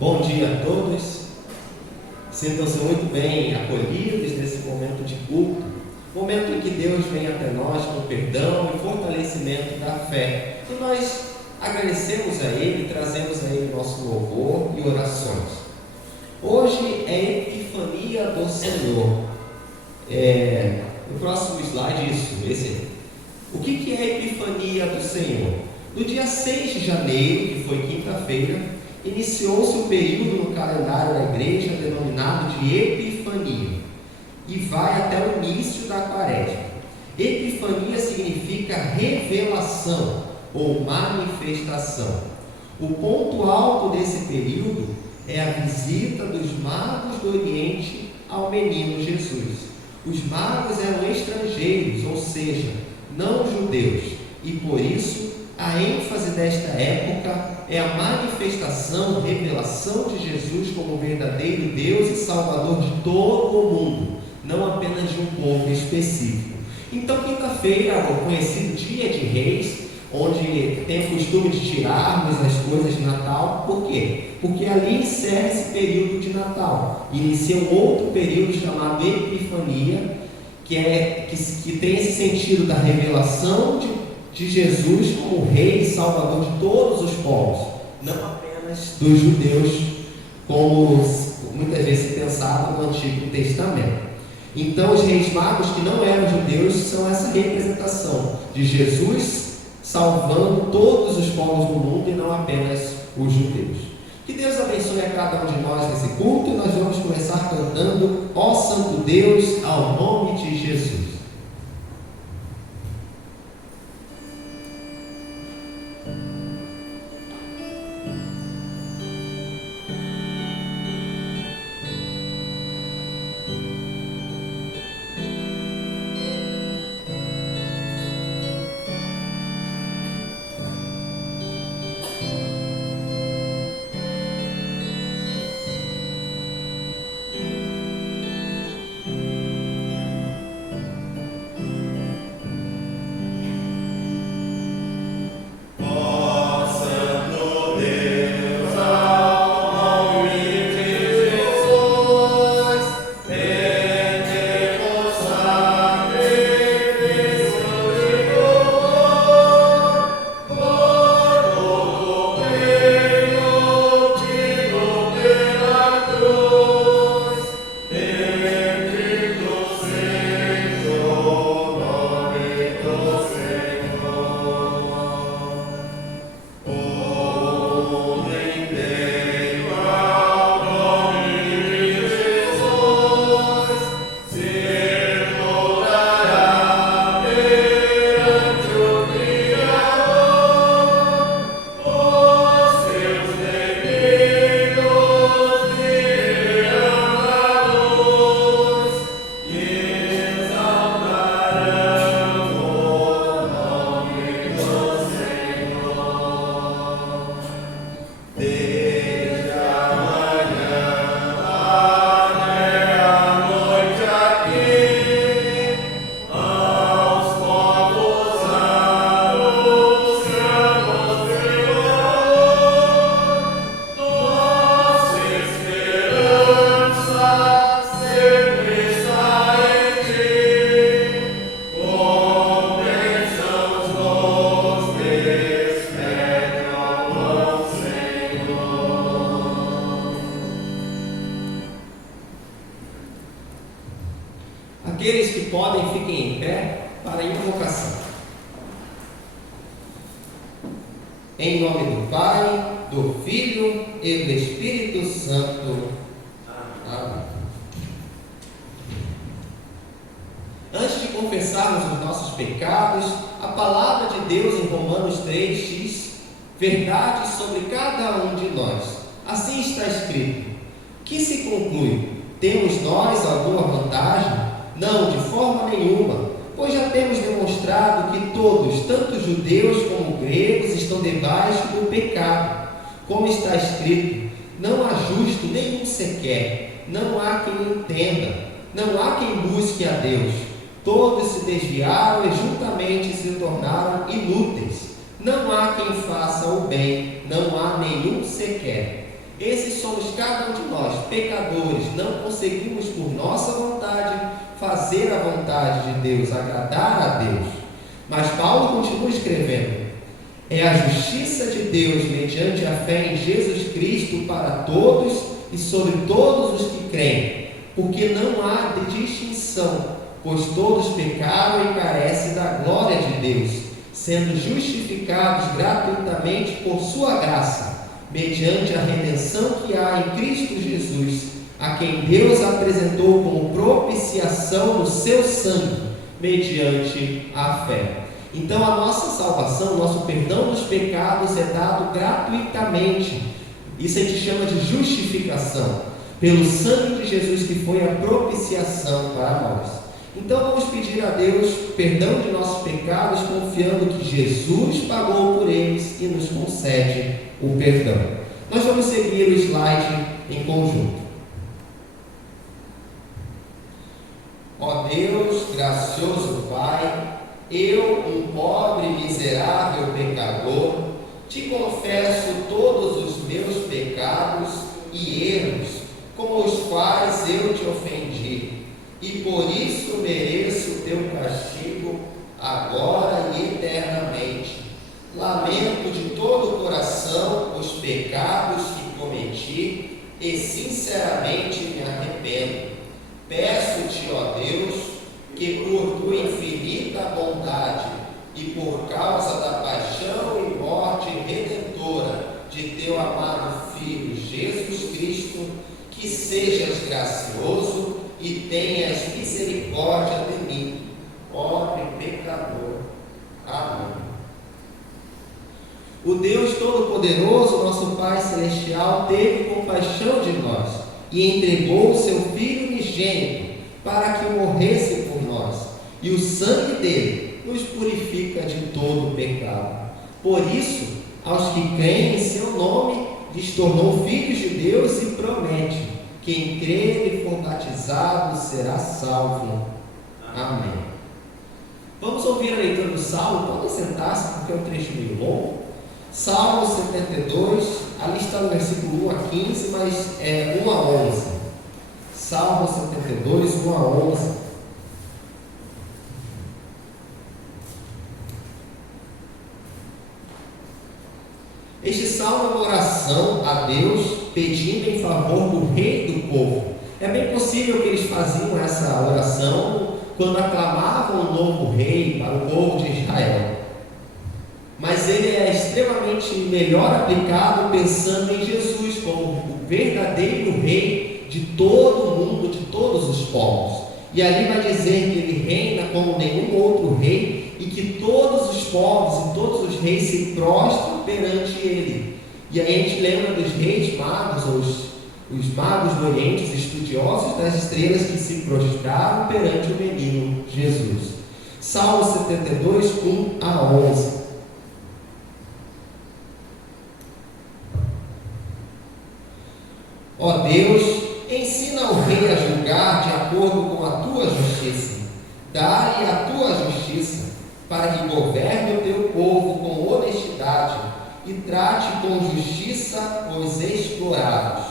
Bom dia a todos, sintam-se muito bem acolhidos nesse momento de culto, momento em que Deus vem até nós com perdão e fortalecimento da fé, e nós agradecemos a Ele, trazemos a Ele nosso louvor e orações. Hoje é a Epifania do Senhor. No próximo slide, o que é a Epifania do Senhor? No dia 6 de janeiro, que foi quinta-feira, iniciou-se um período no calendário da igreja denominado de Epifania e vai até o início da quaresma. Epifania significa revelação ou manifestação. O ponto alto desse período é a visita dos magos do Oriente ao menino Jesus. Os magos eram estrangeiros, ou seja, não judeus, e por isso a ênfase desta época é a manifestação, revelação de Jesus como verdadeiro Deus e Salvador de todo o mundo, não apenas de um povo específico. Então, quinta-feira é o conhecido Dia de Reis, onde tem o costume de tirarmos as coisas de Natal. Por quê? Porque ali encerra esse período de Natal, inicia um outro período chamado Epifania, que tem esse sentido da revelação de Jesus como Rei e Salvador de todos os povos, não apenas dos judeus, como muitas vezes se pensava no Antigo Testamento. Então, os reis magos que não eram judeus são essa representação de Jesus salvando todos os povos do mundo e não apenas os judeus. Que Deus abençoe a cada um de nós nesse culto, e nós vamos começar cantando Ó Santo Deus, ao nome de Jesus. Aqueles que podem, fiquem em pé para a invocação. Em nome do Pai, do Filho e do Espírito Santo. Amém. Antes de confessarmos os nossos pecados, a palavra de Deus em Romanos 3 diz verdade sobre cada um de nós. Assim está escrito. Que se conclui? Temos nós alguma vantagem? Não, de forma nenhuma, pois já temos demonstrado que todos, tanto judeus como gregos, estão debaixo do pecado. Como está escrito, não há justo nenhum sequer, não há quem entenda, não há quem busque a Deus. Todos se desviaram e juntamente se tornaram inúteis. Não há quem faça o bem, não há nenhum sequer. Esses somos cada um de nós, pecadores, não conseguimos por nossa vontade fazer a vontade de Deus, agradar a Deus. Mas Paulo continua escrevendo: é a justiça de Deus mediante a fé em Jesus Cristo para todos e sobre todos os que creem, porque não há distinção, pois todos pecaram e carecem da glória de Deus, sendo justificados gratuitamente por sua graça, mediante a redenção que há em Cristo Jesus, a quem Deus apresentou como propiciação no seu sangue, mediante a fé. Então a nossa salvação, nosso perdão dos pecados é dado gratuitamente. Isso a gente chama de justificação, pelo sangue de Jesus, que foi a propiciação para nós. Então vamos pedir a Deus perdão de nossos pecados, confiando que Jesus pagou por eles e nos concede o perdão. Nós vamos seguir o slide em conjunto. Ó Deus, gracioso Pai, eu, um pobre, miserável pecador, te confesso todos os meus pecados e erros, com os quais eu te ofendi, e por isso mereço o teu castigo, agora e eternamente. Lamento de todo o coração os pecados que cometi, e sinceramente me arrependo. Peço-te, ó Deus, que por tua infinita bondade e por causa da paixão e morte redentora de teu amado Filho Jesus Cristo, que sejas gracioso e tenhas misericórdia de mim, pobre pecador. Amém. O Deus Todo-Poderoso, nosso Pai Celestial, teve compaixão de nós e entregou o seu Filho unigênito para que morresse por nós, e o sangue dele nos purifica de todo pecado. Por isso, aos que creem em seu nome, lhes tornou filhos de Deus e promete: quem crer e for batizado será salvo. Amém. Vamos ouvir a leitura do Salmo. Podem sentar-se, porque é um trecho meio longo. Salmo 72, ali está no versículo 1 a 15, mas é 1 a 11. Salmo 72, 1 a 11. Este salmo é uma oração a Deus pedindo em favor do rei do povo. É bem possível que eles faziam essa oração quando aclamavam um novo rei para o povo de Israel. Mas ele é extremamente melhor aplicado pensando em Jesus como o verdadeiro rei de todo o mundo, de todos os povos. E ali vai dizer que ele reina como nenhum outro rei e que todos os povos e todos os reis se prostram perante ele. E aí a gente lembra dos reis magos, os magos do Oriente, os estudiosos das estrelas que se prostraram perante o menino Jesus. Salmo 72, 1 a 11. Ó Deus, ensina ao rei a julgar de acordo com a tua justiça. Dá-lhe a tua justiça, para que governe o teu povo com honestidade e trate com justiça os explorados.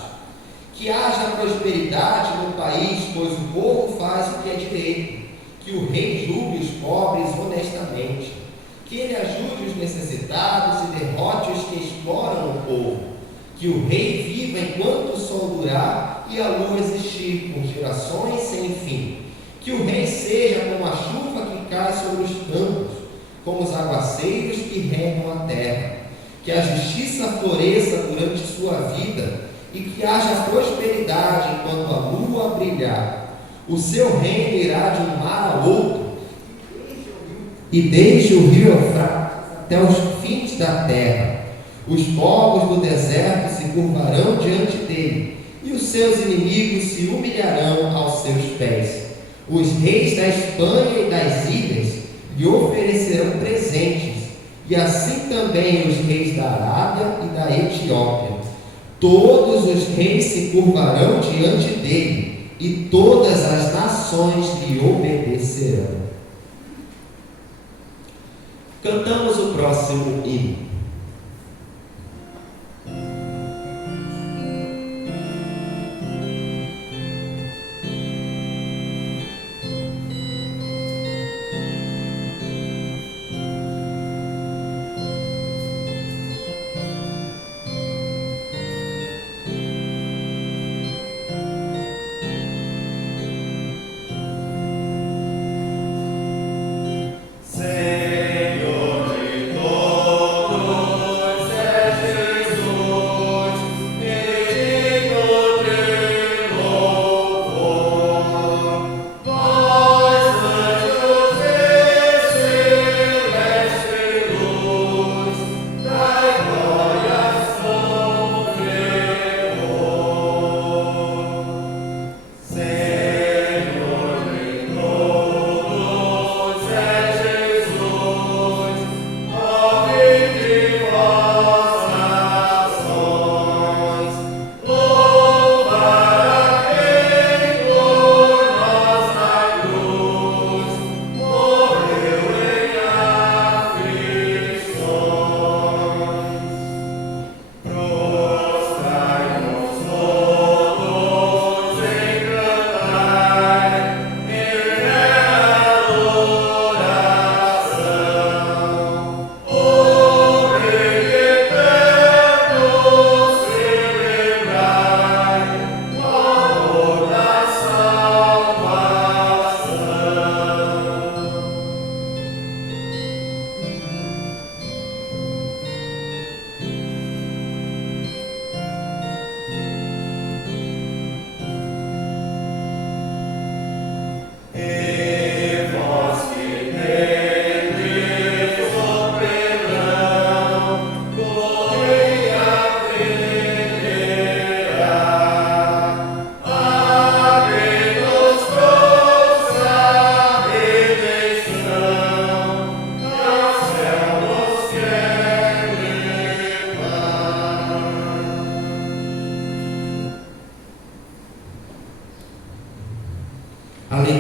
Que haja prosperidade no país, pois o povo faz o que é direito. Que o rei julgue os pobres honestamente. Que ele ajude os necessitados e derrote os que exploram o povo. Que o rei viva enquanto o sol durar e a lua existir por gerações sem fim. Que o rei seja como a chuva que cai sobre os campos, como os aguaceiros que regam a terra. Que a justiça floresça durante sua vida e que haja prosperidade enquanto a lua brilhar. O seu reino irá de um mar a outro e desde o rio Eufrates até os fins da terra. Os povos do deserto se curvarão diante dele, e os seus inimigos se humilharão aos seus pés. Os reis da Espanha e das ilhas lhe oferecerão presentes, e assim também os reis da Arábia e da Etiópia. Todos os reis se curvarão diante dele, e todas as nações lhe obedecerão. Cantamos o próximo hino.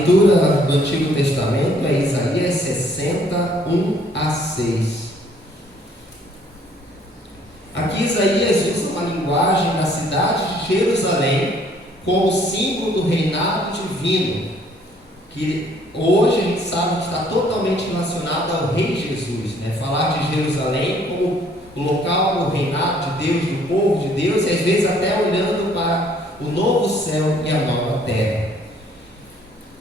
leitura do Antigo Testamento é Isaías 60, 1-6. Aqui Isaías usa uma linguagem da cidade de Jerusalém como símbolo do reinado divino, que hoje a gente sabe que está totalmente relacionado ao Rei Jesus, né? Falar de Jerusalém como o local do reinado de Deus, do povo de Deus, e às vezes até olhando para o novo céu e a nova terra.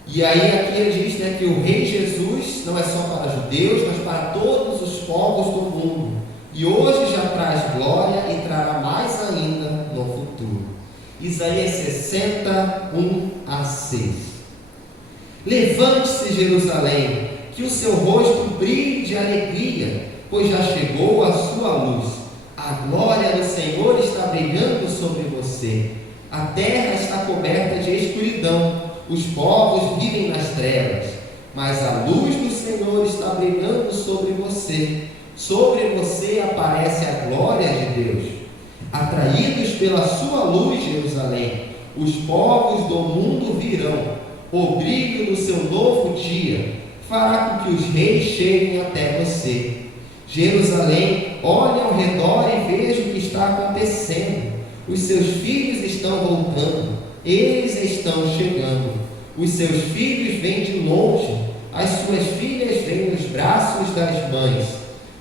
E aí aqui ele diz, né, que o Rei Jesus não é só para judeus, mas para todos os povos do mundo. E hoje já traz glória e trará mais ainda no futuro. Isaías 60, 1-6. Levante-se, Jerusalém, que o seu rosto brilhe de alegria, pois já chegou a sua luz. A glória do Senhor está brilhando sobre você. A terra está coberta de escuridão, os povos vivem nas trevas, mas a luz do Senhor está brilhando sobre você. Sobre você aparece a glória de Deus. Atraídos pela sua luz, Jerusalém, os povos do mundo virão. O brilho do seu novo dia fará com que os reis cheguem até você. Jerusalém, olhe ao redor e veja o que está acontecendo. Os seus filhos estão voltando, eles estão chegando. Os seus filhos vêm de longe, as suas filhas vêm nos braços das mães.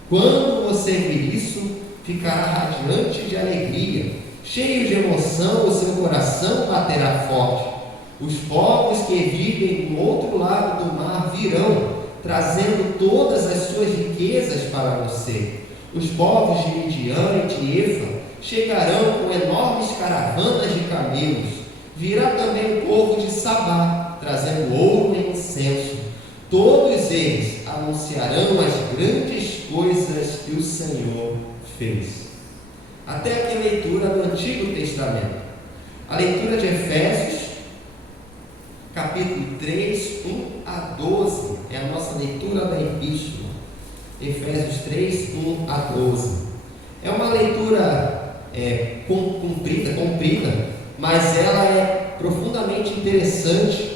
Quando você vir isso, ficará radiante de alegria, cheio de emoção, o seu coração baterá forte. Os povos que vivem do outro lado do mar virão, trazendo todas as suas riquezas para você. Os povos de Midian e de Efa chegarão com enormes caravanas de camelos. Virá também o povo de Sabá, trazendo ouro e incenso. Todos eles anunciarão as grandes coisas que o Senhor fez. Até aqui a leitura do Antigo Testamento. A leitura de Efésios, capítulo 3, 1-12, é a nossa leitura da Epístola. Efésios 3, 1-12. É uma leitura comprida, mas ela é profundamente interessante.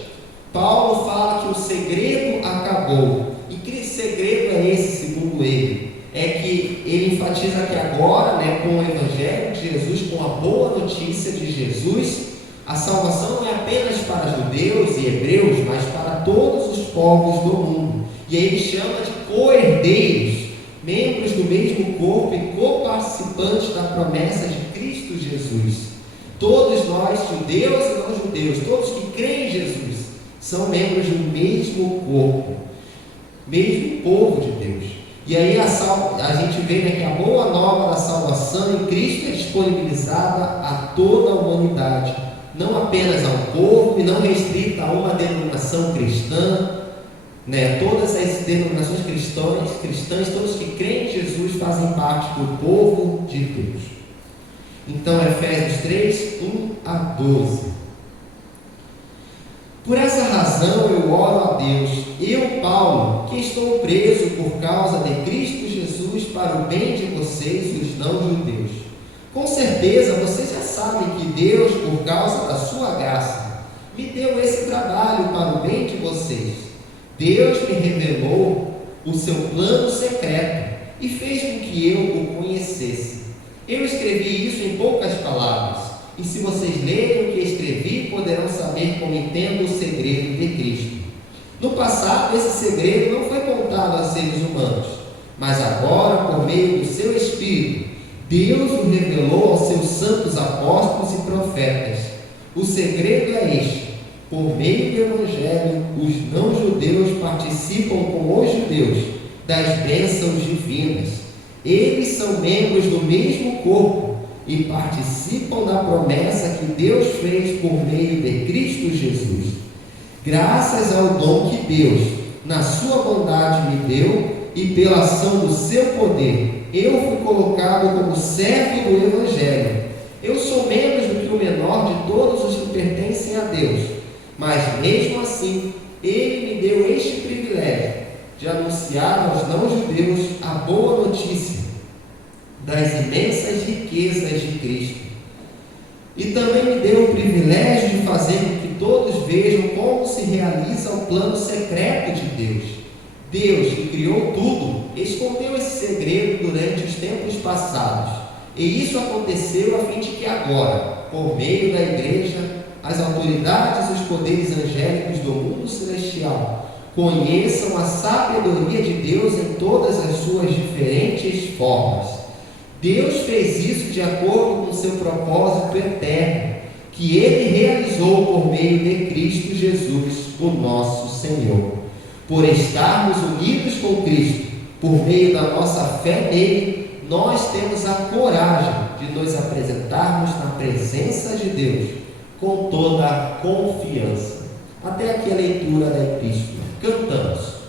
Paulo fala que o segredo acabou. E que segredo é esse, segundo ele? É que ele enfatiza que agora, né, com o Evangelho de Jesus, com a boa notícia de Jesus, a salvação não é apenas para judeus e hebreus, mas para todos os povos do mundo. E aí ele chama de co-herdeiros, membros do mesmo corpo e co-participantes da promessa de Cristo Jesus. Todos nós, judeus e não judeus, todos que creem em Jesus, são membros do mesmo corpo, mesmo povo de Deus. E aí a gente vê, né, que a boa nova da salvação em Cristo é disponibilizada a toda a humanidade, não apenas ao povo e não restrita a uma denominação cristã, né? Todas as denominações cristãs, todos que creem em Jesus fazem parte do povo de Deus. Então, Efésios 3, 1-12. Por essa razão eu oro a Deus, eu, Paulo, que estou preso por causa de Cristo Jesus para o bem de vocês, os não-judeus. Com certeza vocês já sabem que Deus, por causa da sua graça, me deu esse trabalho para o bem de vocês. Deus me revelou o seu plano secreto e fez com que eu o conhecesse. Eu escrevi isso em poucas palavras, e se vocês lerem o que escrevi, poderão saber como entendo o segredo de Cristo. No passado, esse segredo não foi contado aos seres humanos, mas agora, por meio do seu Espírito, Deus o revelou aos seus santos apóstolos e profetas. O segredo é este: por meio do Evangelho, os não-judeus participam com os judeus das bênçãos divinas. Eles são membros do mesmo corpo e participam da promessa que Deus fez por meio de Cristo Jesus. Graças ao dom que Deus, na sua bondade, me deu, e pela ação do seu poder, eu fui colocado como servo do Evangelho. Eu sou menos do que o menor de todos os que pertencem a Deus, mas mesmo assim, Ele me deu este privilégio de anunciar aos não-judeus a boa notícia das imensas riquezas de Cristo. E também me deu o privilégio de fazer com que todos vejam como se realiza o plano secreto de Deus. Deus, que criou tudo, escondeu esse segredo durante os tempos passados. E isso aconteceu a fim de que agora, por meio da igreja, as autoridades e os poderes angélicos do mundo celestial conheçam a sabedoria de Deus em todas as suas diferentes formas. Deus fez isso de acordo com seu propósito eterno, que Ele realizou por meio de Cristo Jesus, o nosso Senhor. Por estarmos unidos com Cristo, por meio da nossa fé nele, nós temos a coragem de nos apresentarmos na presença de Deus com toda a confiança. Até aqui a leitura da epístola. Cantamos.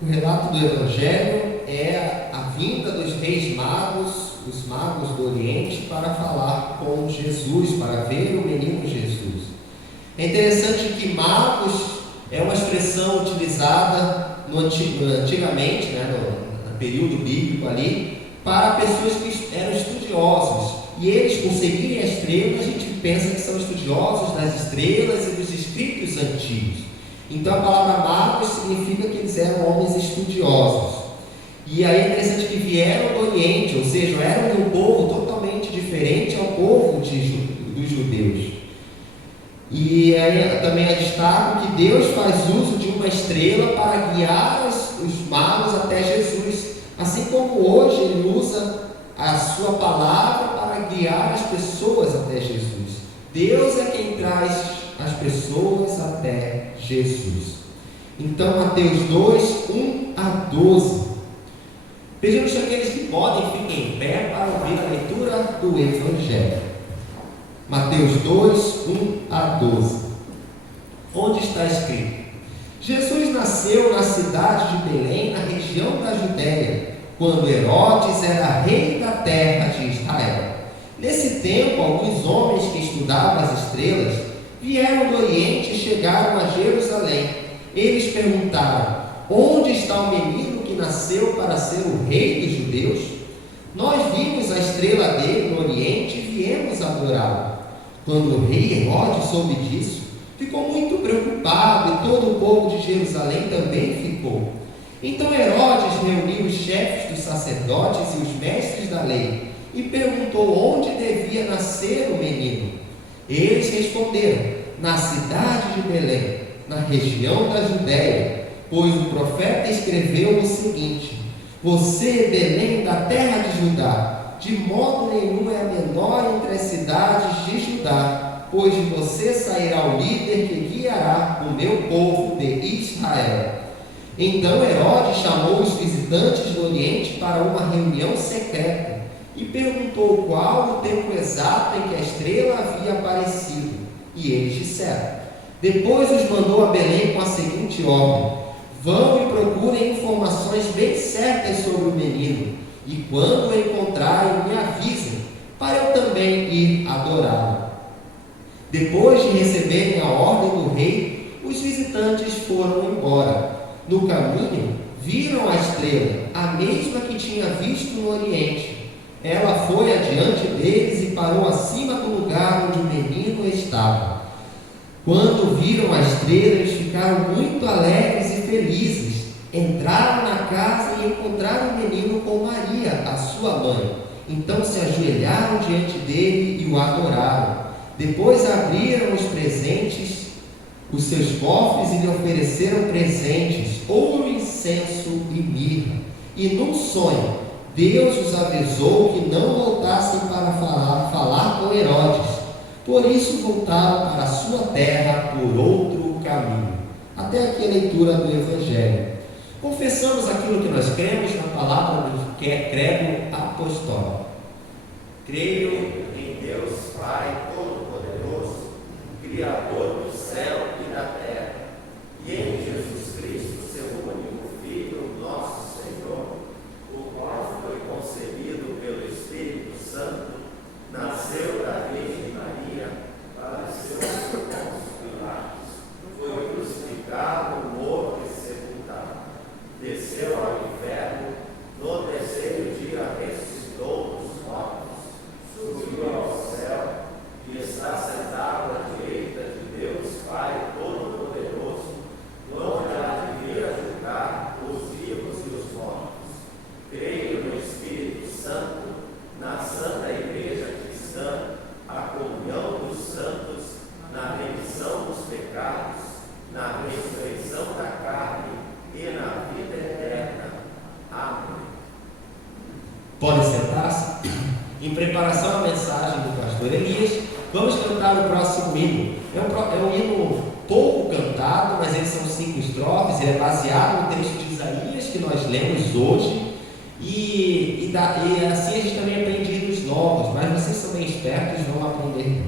O relato do Evangelho é a vinda dos reis magos, os magos do Oriente, para falar com Jesus, para ver o menino Jesus. É interessante que magos é uma expressão utilizada antigamente, no período bíblico ali, para pessoas que eram estudiosos. E eles, por seguirem a estrela, a gente pensa que são estudiosos das estrelas e dos escritos antigos. Então a palavra magos significa que eles eram homens estudiosos. E aí é interessante que vieram do Oriente, ou seja, eram de um povo totalmente diferente ao povo dos judeus. E aí também destaco que Deus faz uso de uma estrela para guiar os magos até Jesus. Assim como hoje Ele usa a sua palavra para guiar as pessoas até Jesus. Deus é quem traz as pessoas até Jesus. Então, Mateus 2, 1 a 12. Pedimos que aqueles que podem fiquem em pé para ouvir a leitura do Evangelho. Mateus 2, 1 a 12. Onde está escrito: Jesus nasceu na cidade de Belém, na região da Judéia, quando Herodes era rei da terra de Israel. Nesse tempo, alguns homens que estudavam as estrelas vieram do Oriente e chegaram a Jerusalém. Eles perguntaram: onde está o menino que nasceu para ser o rei dos judeus? Nós vimos a estrela dele no Oriente e viemos adorá-lo. Quando o rei Herodes soube disso, ficou muito preocupado e todo o povo de Jerusalém também ficou. Então Herodes reuniu os chefes dos sacerdotes e os mestres da lei e perguntou onde devia nascer o menino. Eles responderam: na cidade de Belém, na região da Judéia, pois o profeta escreveu o seguinte: você, Belém, da terra de Judá, de modo nenhum é a menor entre as cidades de Judá, pois de você sairá o líder que guiará o meu povo de Israel. Então Herodes chamou os visitantes do Oriente para uma reunião secreta e perguntou qual o tempo exato em que a estrela havia aparecido. E eles disseram. Depois os mandou a Belém com a seguinte ordem: vão e procurem informações bem certas sobre o menino, e quando o encontrarem, me avisem, para eu também ir adorá-lo. Depois de receberem a ordem do rei, os visitantes foram embora. No caminho, viram a estrela, a mesma que tinha visto no Oriente. Ela foi adiante deles e parou acima do lugar onde o menino estava. Quando viram a estrela, eles ficaram muito alegres e felizes. Entraram na casa e encontraram o menino com Maria, a sua mãe. Então se ajoelharam diante dele e o adoraram. Depois abriram os presentes, os seus cofres, e lhe ofereceram presentes, ouro, incenso e mirra. E num sonho, Deus os avisou que não voltassem para falar com Herodes. Por isso voltaram para a sua terra por outro caminho. Até aqui a leitura do Evangelho. Confessamos aquilo que nós cremos na palavra do credo apostólico. Creio em Deus Pai Todo-Poderoso, Criador do céu e da terra, e em Jesus Cristo, seu único Filho, nosso Senhor, o qual foi concebido pelo Espírito Santo, nasceu da Virgem Maria, padeceu por Pôncio Pilatos, foi crucificado, morto e sepultado, desceu ao inferno, no terceiro dia ressuscitou dos mortos, subiu ao céu e está sentado à direita de Deus Pai Todo-Poderoso, onde há de vir a julgar os vivos e os mortos. Creio no Espírito Santo, na Santa Igreja Cristã, a comunhão dos santos, na remissão dos pecados, na ressurreição da carne e na vida eterna. Amém. Podem sentar-se. Em preparação à mensagem do pastor Elias, vamos cantar o próximo hino. É um hino pouco cantado, mas eles são 5 estrofes. Ele é baseado no texto de Isaías que nós lemos hoje. E assim a gente também aprende hinos novos, mas vocês são bem espertos, vão aprender.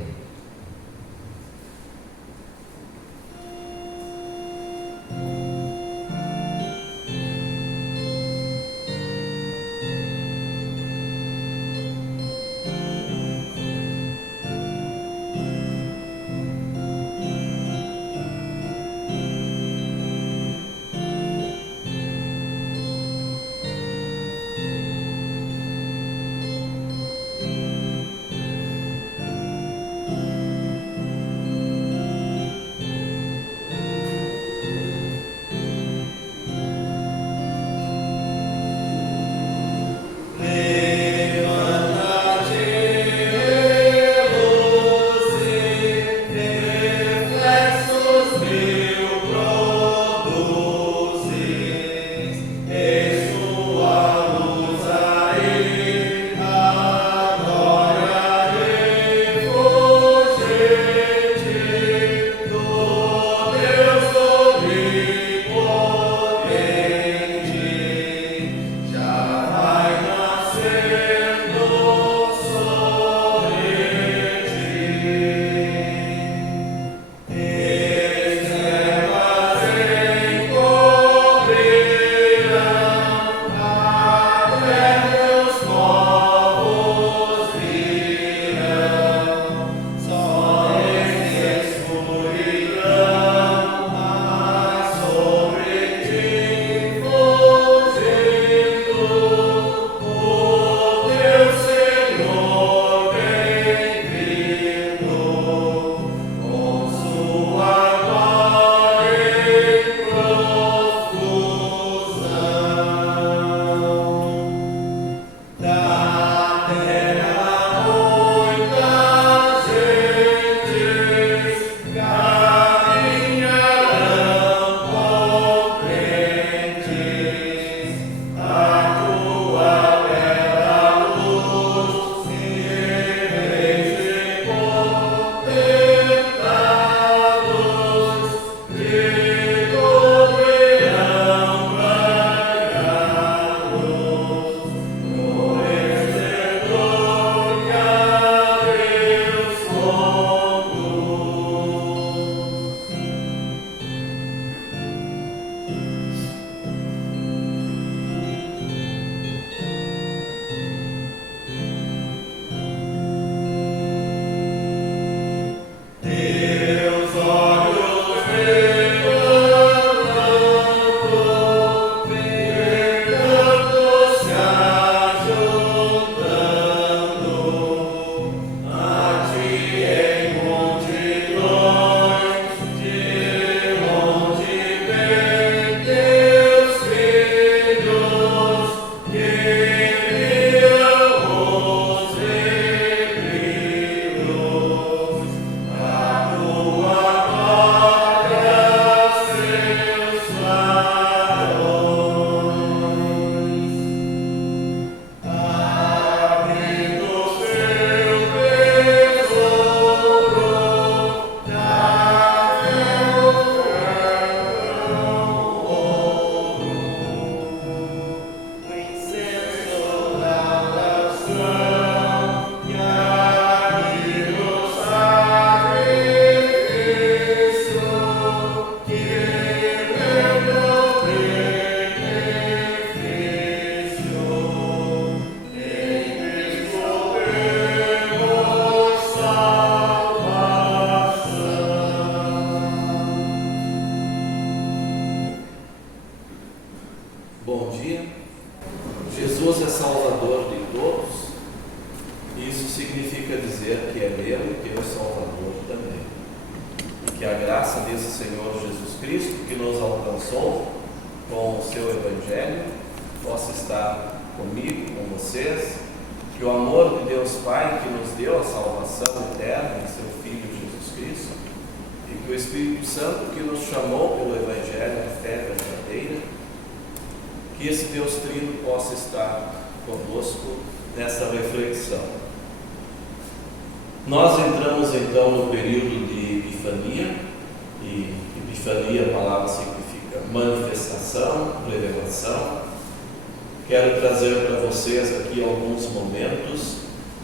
Bom dia. Jesus é Salvador de todos. Isso significa dizer que é meu e teu Salvador também. E que a graça desse Senhor Jesus Cristo, que nos alcançou com o seu Evangelho, possa estar comigo, com vocês. Que o amor de Deus Pai, que nos deu a salvação eterna em seu Filho Jesus Cristo, e que o Espírito Santo, que nos chamou pelo Evangelho à fé verdadeira, que esse Deus Trino possa estar conosco nessa reflexão. Nós entramos então no período de Epifania, e Epifania, a palavra significa manifestação, revelação. Quero trazer para vocês aqui alguns momentos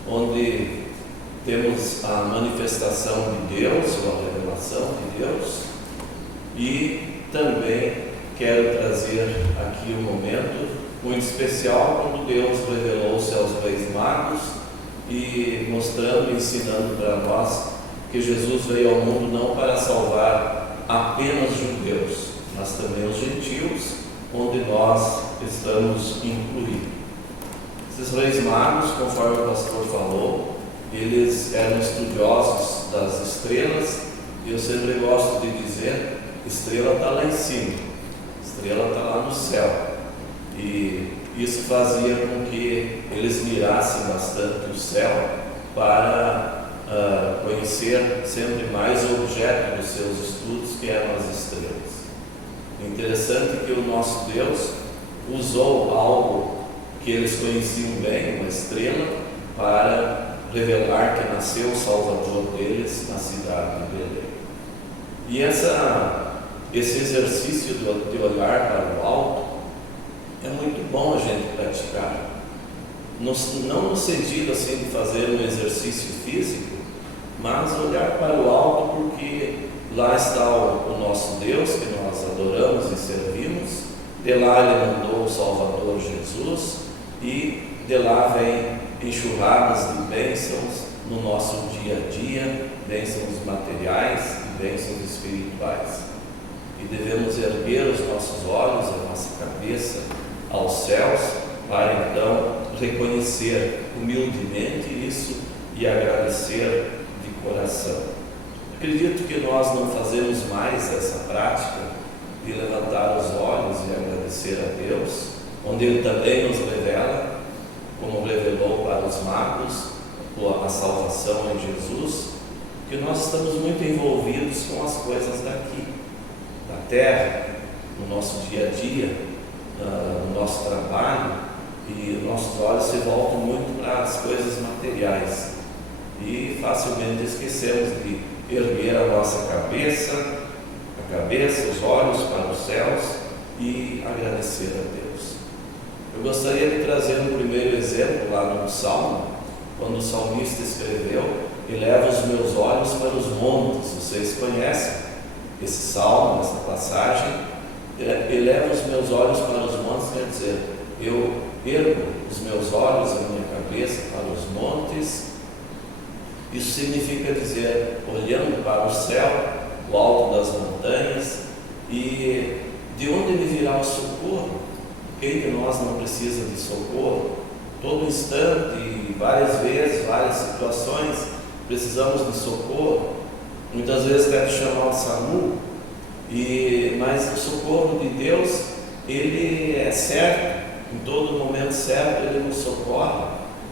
onde temos a manifestação de Deus, ou a revelação de Deus, e também quero trazer aqui um momento muito especial quando Deus revelou-se aos Reis Magos e mostrando e ensinando para nós que Jesus veio ao mundo não para salvar apenas judeus, mas também os gentios, onde nós estamos incluídos. Esses Reis Magos, conforme o pastor falou, eles eram estudiosos das estrelas, e eu sempre gosto de dizer, estrela está lá em cima, estrela está lá no céu, e isso fazia com que eles mirassem bastante o céu para conhecer sempre mais o objeto dos seus estudos, que eram as estrelas. Interessante que o nosso Deus usou algo que eles conheciam bem, uma estrela, para revelar que nasceu o Salvador deles na cidade de Belém. E esse exercício de olhar para o alto é muito bom a gente praticar. Não no sentido assim de fazer um exercício físico, mas olhar para o alto, porque lá está o nosso Deus, que nós adoramos e servimos. De lá Ele mandou o Salvador Jesus, e de lá vem enxurradas de bênçãos no nosso dia a dia, bênçãos materiais e bênçãos espirituais. E devemos erguer os nossos olhos, a nossa cabeça aos céus, para então reconhecer humildemente isso e agradecer de coração. Acredito que nós não fazemos mais essa prática de levantar os olhos e agradecer a Deus, onde Ele também nos revela, como revelou para os magos, a salvação em Jesus, que nós estamos muito envolvidos com as coisas daqui, da terra, no nosso dia a dia, no nosso trabalho, e nossos olhos se voltam muito para as coisas materiais, e facilmente esquecemos de erguer a nossa cabeça, os olhos para os céus e agradecer a Deus. Eu gostaria de trazer um primeiro exemplo lá no Salmo, quando o salmista escreveu: eleva os meus olhos para os montes. Vocês conhecem esse salmo, essa passagem? Eleva os meus olhos para os montes, quer dizer, eu ergo os meus olhos, a minha cabeça para os montes. Isso significa dizer, olhando para o céu, o alto das montanhas, e de onde me virá o socorro? Quem de nós não precisa de socorro? Todo instante, e várias vezes, várias situações, precisamos de socorro. Muitas vezes deve chamar o SAMU, mas o socorro de Deus, ele é certo, em todo momento certo Ele nos socorre.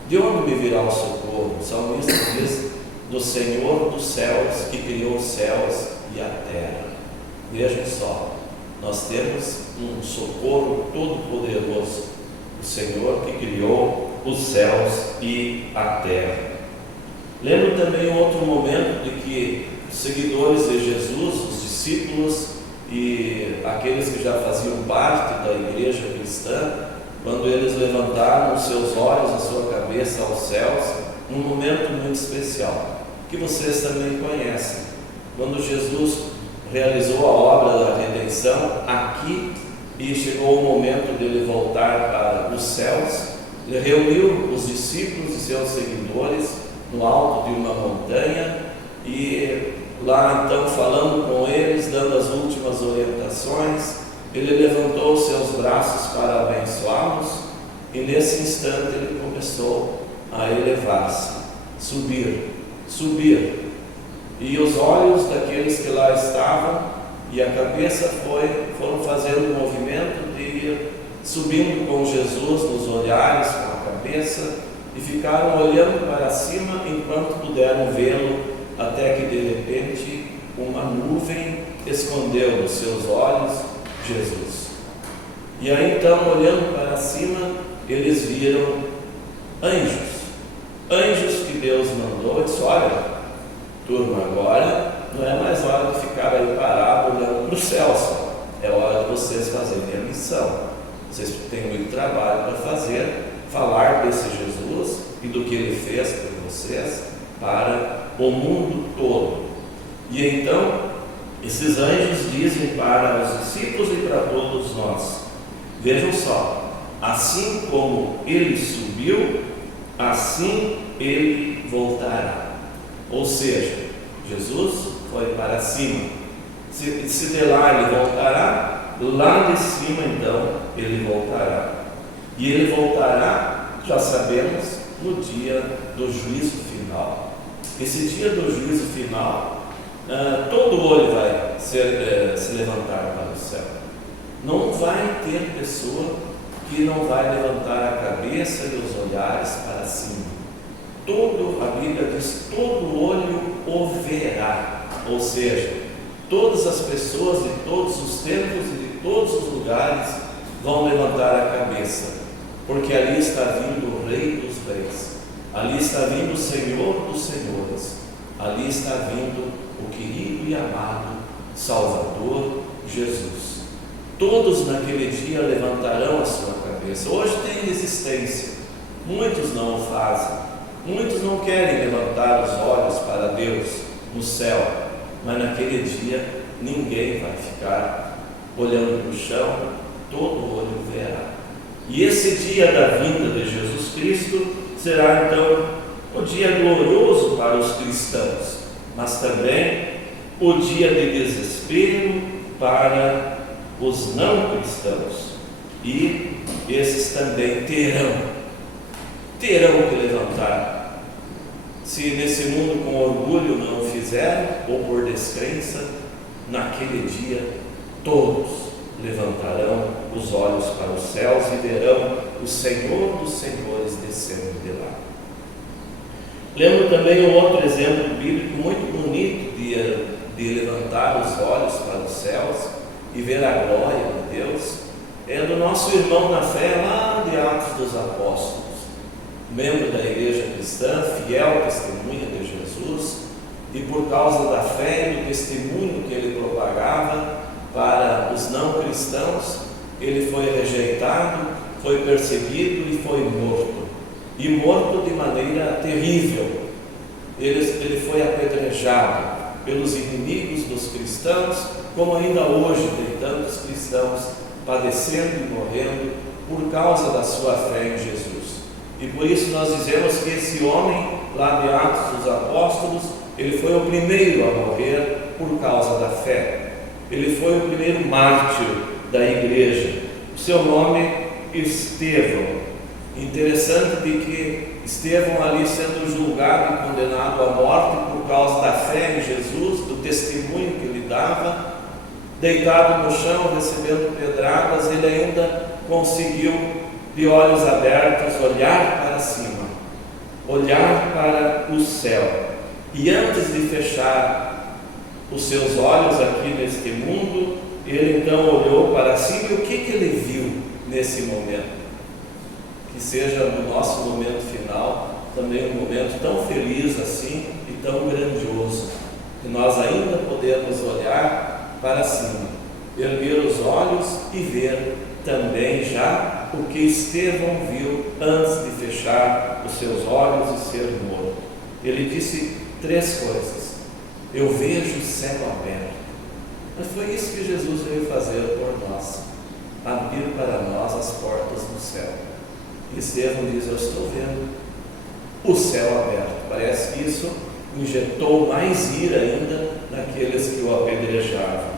De onde me virá o socorro? O salmista diz: do Senhor dos céus, que criou os céus e a terra. Vejam só, nós temos um socorro todo-poderoso, o Senhor que criou os céus e a terra. Lembro também outro momento de que os seguidores de Jesus, os discípulos e aqueles que já faziam parte da igreja cristã, quando eles levantaram os seus olhos, a sua cabeça aos céus, num momento muito especial, que vocês também conhecem, quando Jesus realizou a obra da redenção aqui e chegou o momento dele voltar para os céus. Ele reuniu os discípulos e seus seguidores no alto de uma montanha, e lá então falando com eles, dando as últimas orientações, ele levantou os seus braços para abençoá-los, e nesse instante ele começou a elevar-se, subir, e os olhos daqueles que lá estavam e a cabeça foram fazendo um movimento de ir subindo com Jesus nos olhares, com a cabeça, e ficaram olhando para cima enquanto puderam vê-lo, até que de repente uma nuvem escondeu dos seus olhos Jesus. E aí então, olhando para cima, eles viram anjos que Deus mandou. E disse: olha, turma, agora não é mais hora de ficar aí parado olhando para o céu só, é hora de vocês fazerem a missão. Vocês têm muito trabalho para fazer, falar desse Jesus e do que ele fez por vocês para o mundo todo. E então esses anjos dizem para os discípulos e para todos nós: vejam só, assim como ele subiu, assim ele voltará. Ou seja, Jesus foi para cima, se de lá ele voltará, lá de cima então ele voltará. E ele voltará, já sabemos, no dia do juízo final. Esse dia do juízo final, todo olho vai se levantar para o céu. Não vai ter pessoa que não vai levantar a cabeça e os olhares para cima. A Bíblia diz: todo olho o verá. Ou seja, todas as pessoas de todos os tempos e de todos os lugares vão levantar a cabeça, porque ali está vindo o Rei dos Reis, ali está vindo o Senhor dos Senhores, ali está vindo o querido e amado Salvador Jesus. Todos naquele dia levantarão a sua cabeça. Hoje tem resistência, muitos não o fazem, muitos não querem levantar os olhos para Deus no céu, mas naquele dia ninguém vai ficar olhando para o chão, todo olho verá. E esse dia da vinda de Jesus Cristo será então o dia glorioso para os cristãos, mas também o dia de desespero para os não cristãos. E esses também terão que levantar. Se nesse mundo com orgulho não o fizeram, ou por descrença, naquele dia todos levantarão os olhos para os céus e verão o Senhor dos Senhores descendo de lá. Lembro também um outro exemplo bíblico muito bonito de levantar os olhos para os céus e ver a glória de Deus. É do nosso irmão na fé lá de Atos dos Apóstolos, membro da igreja cristã, fiel testemunha de Jesus, e por causa da fé e do testemunho que ele propagava para os não cristãos, ele foi rejeitado, foi perseguido e foi morto, e morto de maneira terrível. Ele foi apedrejado pelos inimigos dos cristãos, como ainda hoje tem tantos cristãos padecendo e morrendo por causa da sua fé em Jesus. E por isso nós dizemos que esse homem lá de Atos dos Apóstolos, ele foi o primeiro a morrer por causa da fé. Ele foi o primeiro mártir da igreja. O seu nome é Estevão. Interessante de que Estevão ali sendo julgado e condenado à morte por causa da fé em Jesus, do testemunho que ele dava, deitado no chão, recebendo pedradas, ele ainda conseguiu, de olhos abertos, olhar para cima, olhar para o céu. E antes de fechar os seus olhos aqui neste mundo, ele então olhou para cima, e o que ele viu nesse momento? Que seja no nosso momento final também um momento tão feliz assim e tão grandioso, que nós ainda podemos olhar para cima, erguer os olhos e ver também já o que Estevão viu antes de fechar os seus olhos e ser morto. Ele disse 3 coisas: eu vejo o céu aberto. Mas foi isso que Jesus veio fazer por nós, abrir para nós as portas do céu. Estevão diz: eu estou vendo o céu aberto. Parece que isso injetou mais ira ainda naqueles que o apedrejavam.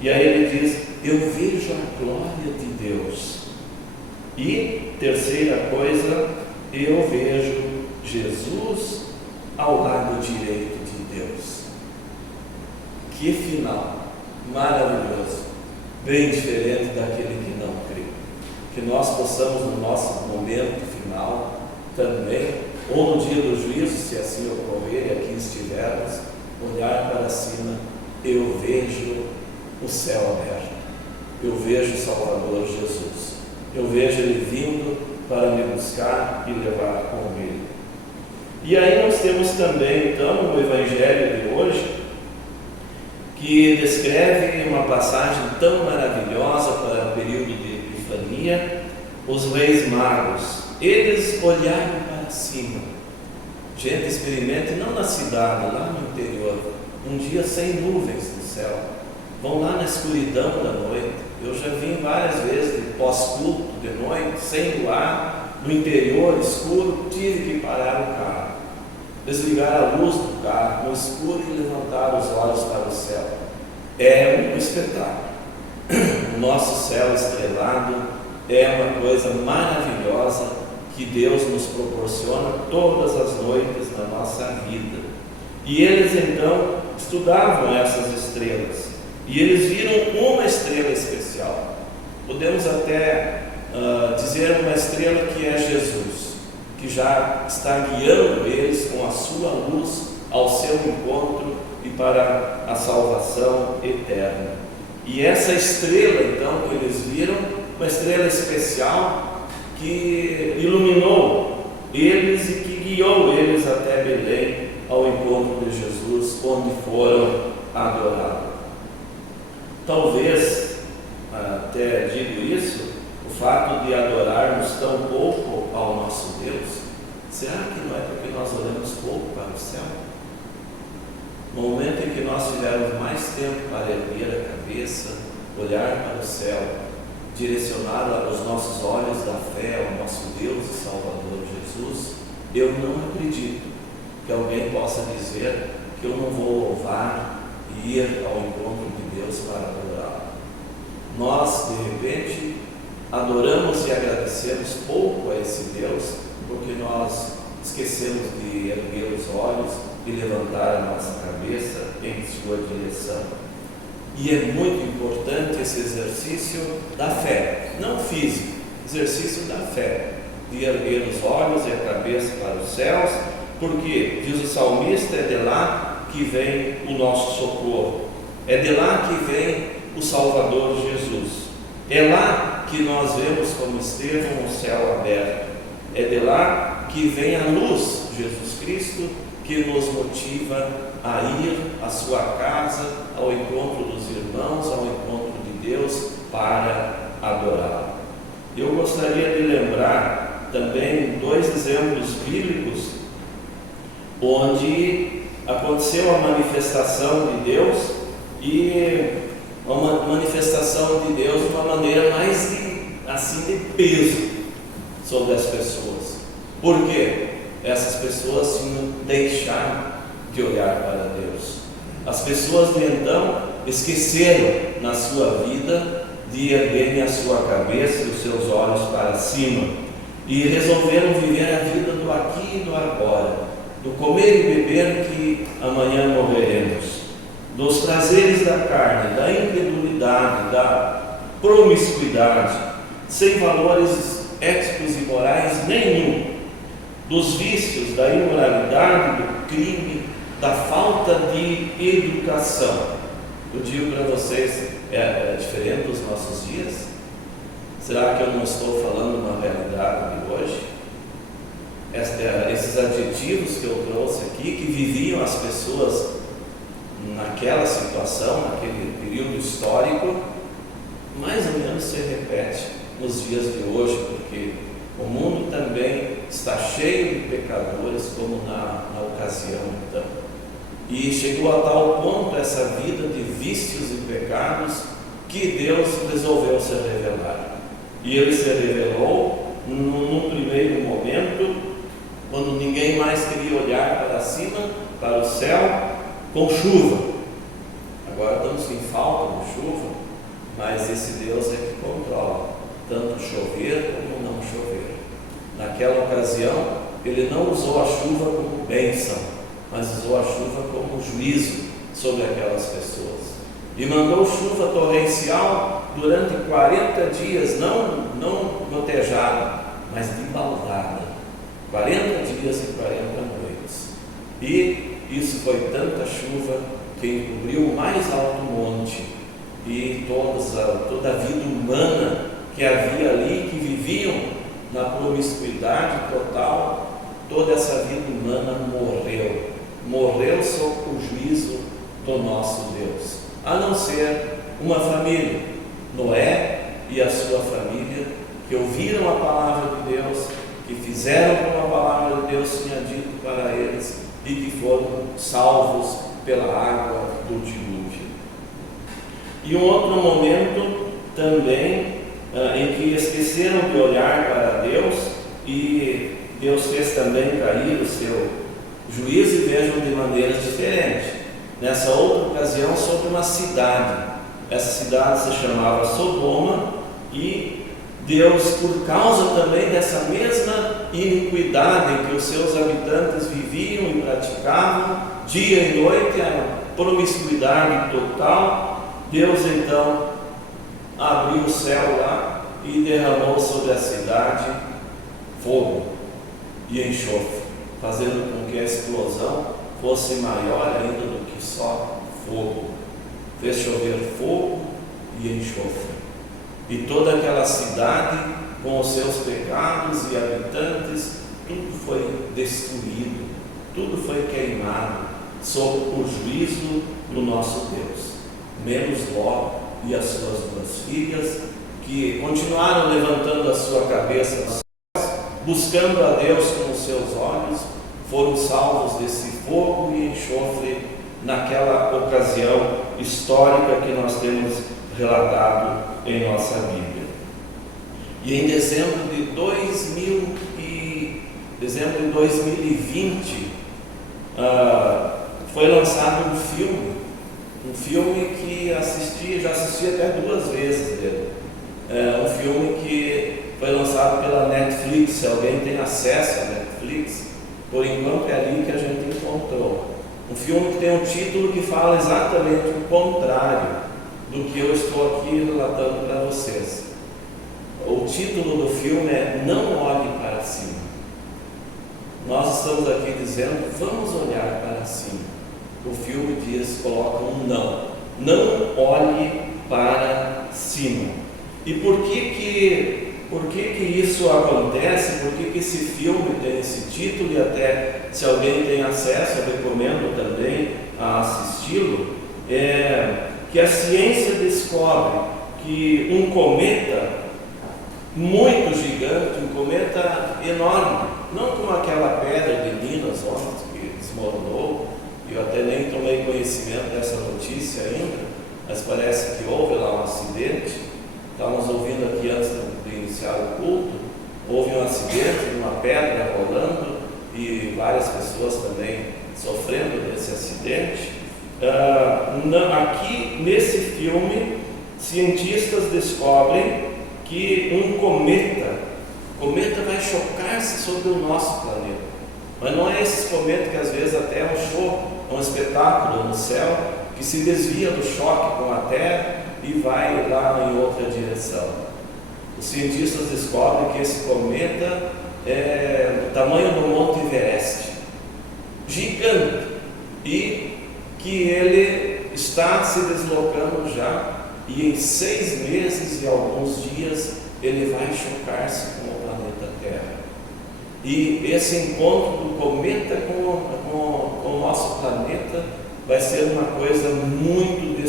E aí ele diz: eu vejo a glória de Deus. E terceira coisa, eu vejo Jesus ao lado direito de Deus. Que final maravilhoso, bem diferente daquele que não crê. Que nós possamos no nosso momento final também, ou no dia do juízo, se assim ocorrer e aqui estivermos, olhar para cima. Eu vejo o céu aberto, eu vejo o Salvador Jesus, eu vejo Ele vindo para me buscar e levar com Ele. E aí nós temos também então o Evangelho de hoje, que descreve uma passagem tão maravilhosa para o período de Epifania. Os reis magos, eles olharam para cima. Gente, experimente, não na cidade, lá no interior, um dia sem nuvens no céu, vão lá na escuridão da noite. Eu já vim várias vezes de pós-culto de noite, sem luar, no interior, escuro, tive que parar o carro, desligar a luz do carro, no escuro, e levantar os olhos para o céu. É um espetáculo. O nosso céu estrelado é uma coisa maravilhosa que Deus nos proporciona todas as noites da nossa vida. E eles então estudavam essas estrelas, e eles viram uma estrela especial. Podemos até dizer uma estrela que é Jesus, que já está guiando eles com a sua luz ao seu encontro e para a salvação eterna. E essa estrela então que eles viram, uma estrela especial que iluminou eles e que guiou eles até Belém, ao encontro de Jesus, onde foram adorados. Talvez, até digo isso, o fato de adorarmos tão pouco ao nosso Deus, será que não é porque nós oramos pouco para o céu? No momento em que nós tivermos mais tempo para erguer a cabeça, olhar para o céu, direcionar os nossos olhos da fé ao nosso Deus e Salvador Jesus, eu não acredito que alguém possa dizer que eu não vou louvar e ir ao encontro de Deus para adorá-lo. Nós, de repente, adoramos e agradecemos pouco a esse Deus, porque nós esquecemos de erguer os olhos e levantar a nossa cabeça em sua direção. E é muito importante esse exercício da fé, não físico, exercício da fé, de erguer os olhos e a cabeça para os céus, porque, diz o salmista, é de lá que vem o nosso socorro, é de lá que vem o Salvador Jesus, é lá que nós vemos como Estevão o céu aberto, é de lá que vem a luz, Jesus Cristo, que nos motiva a ir à sua casa, ao encontro dos irmãos, ao encontro de Deus, para adorá-lo. Eu gostaria de lembrar também 2 exemplos bíblicos onde aconteceu a manifestação de Deus, e uma manifestação de Deus de uma maneira mais de peso sobre as pessoas. Por quê? Essas pessoas tinham deixado de olhar para Deus. As pessoas de então esqueceram na sua vida de erguerem a sua cabeça e os seus olhos para cima, e resolveram viver a vida do aqui e do agora, do comer e beber que amanhã morreremos, dos prazeres da carne, da incredulidade, da promiscuidade, sem valores éticos e morais nenhum, dos vícios, da imoralidade, do crime, da falta de educação. Eu digo para vocês, é diferente dos nossos dias? Será que eu não estou falando uma realidade de hoje? Esses adjetivos que eu trouxe aqui, que viviam as pessoas naquela situação, naquele período histórico, mais ou menos se repete nos dias de hoje, porque o mundo também está cheio de pecadores, como na ocasião então. E chegou a tal ponto essa vida de vícios e pecados que Deus resolveu se revelar. E Ele se revelou num primeiro momento, quando ninguém mais queria olhar para cima, para o céu, com chuva. Agora estamos em falta de chuva, mas esse Deus é que controla, tanto chover como não chover. Naquela ocasião, ele não usou a chuva como bênção, mas usou a chuva como juízo sobre aquelas pessoas. E mandou chuva torrencial durante 40 dias, não gotejada, mas de baldada. 40 dias e 40 noites. E isso foi tanta chuva que encobriu o mais alto monte e toda a vida humana que havia ali, que viviam na promiscuidade total, toda essa vida humana morreu sob o juízo do nosso Deus, a não ser uma família, Noé e a sua família, que ouviram a palavra de Deus, que fizeram como a palavra de Deus tinha dito para eles e que foram salvos pela água do dilúvio. E um outro momento também em que esqueceram de olhar para Deus e Deus fez também cair o seu juízo, e vejam, de maneiras diferentes. Nessa outra ocasião, sobre uma cidade. Essa cidade se chamava Sodoma, e Deus, por causa também dessa mesma iniquidade em que os seus habitantes viviam e praticavam, dia e noite, a promiscuidade total, Deus então abriu o céu lá e derramou sobre a cidade fogo e enxofre, fazendo com que a explosão fosse maior ainda do que só fogo. Fez chover fogo e enxofre. E toda aquela cidade, com os seus pecados e habitantes, tudo foi destruído, tudo foi queimado, sob o juízo do nosso Deus. Menos Ló e as suas duas filhas, que continuaram levantando a sua cabeça, buscando a Deus com os seus olhos, foram salvos desse fogo e enxofre naquela ocasião histórica que nós temos relatado em nossa Bíblia. E em dezembro de 2020 foi lançado um filme que já assisti até 2 vezes dele. Um filme que foi lançado pela Netflix. Se alguém tem acesso à Netflix, por enquanto é ali que a gente encontrou. Um filme que tem um título que fala exatamente o contrário do que eu estou aqui relatando para vocês. O título do filme é Não Olhe para Cima. Nós estamos aqui dizendo, vamos olhar para cima. O filme coloca um não olhe para cima. E por que isso acontece? Por que esse filme tem esse título? E até, se alguém tem acesso, eu recomendo também a assisti-lo. Que a ciência descobre que um cometa muito gigante, um cometa enorme, não como aquela pedra de Minas ontem que desmoronou, eu até nem tomei conhecimento dessa notícia ainda, mas parece que houve lá um acidente. Estávamos ouvindo aqui antes de iniciar o culto, houve um acidente, uma pedra rolando e várias pessoas também sofrendo desse acidente. Aqui nesse filme, cientistas descobrem que um cometa vai chocar-se sobre o nosso planeta. Mas não é esses cometas que às vezes até é um show, é um espetáculo no céu, que se desvia do choque com a Terra e vai lá em outra direção. Os cientistas descobrem que esse cometa é do tamanho do Monte Everest, gigante, e que ele está se deslocando já, e em 6 meses e alguns dias ele vai chocar-se com o planeta Terra. E esse encontro do cometa com o nosso planeta vai ser uma coisa muito de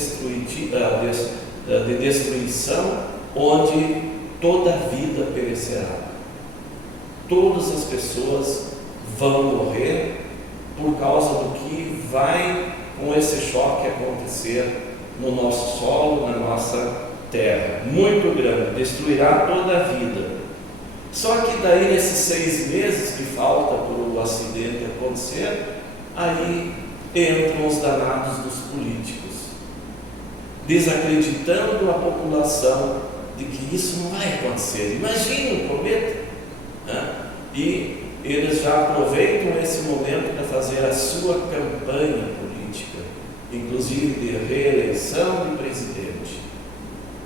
destruição, onde toda a vida perecerá. Todas as pessoas vão morrer por causa do que vai com esse choque acontecer no nosso solo, na nossa terra. Muito grande, destruirá toda a vida. Só que daí, nesses 6 meses que falta para o acidente acontecer, aí entram os danados dos políticos. desacreditando a população de que isso não vai acontecer. Imagine um cometa, né? E eles já aproveitam esse momento para fazer a sua campanha política, inclusive de reeleição de presidente.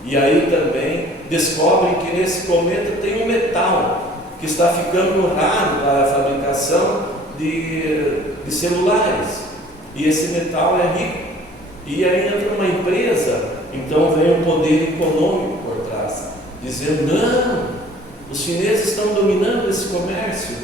E aí também descobrem que nesse cometa tem um metal que está ficando raro para a fabricação de celulares. E esse metal é rico. E aí entra uma empresa, então vem um poder econômico por trás, dizendo: não, os chineses estão dominando esse comércio,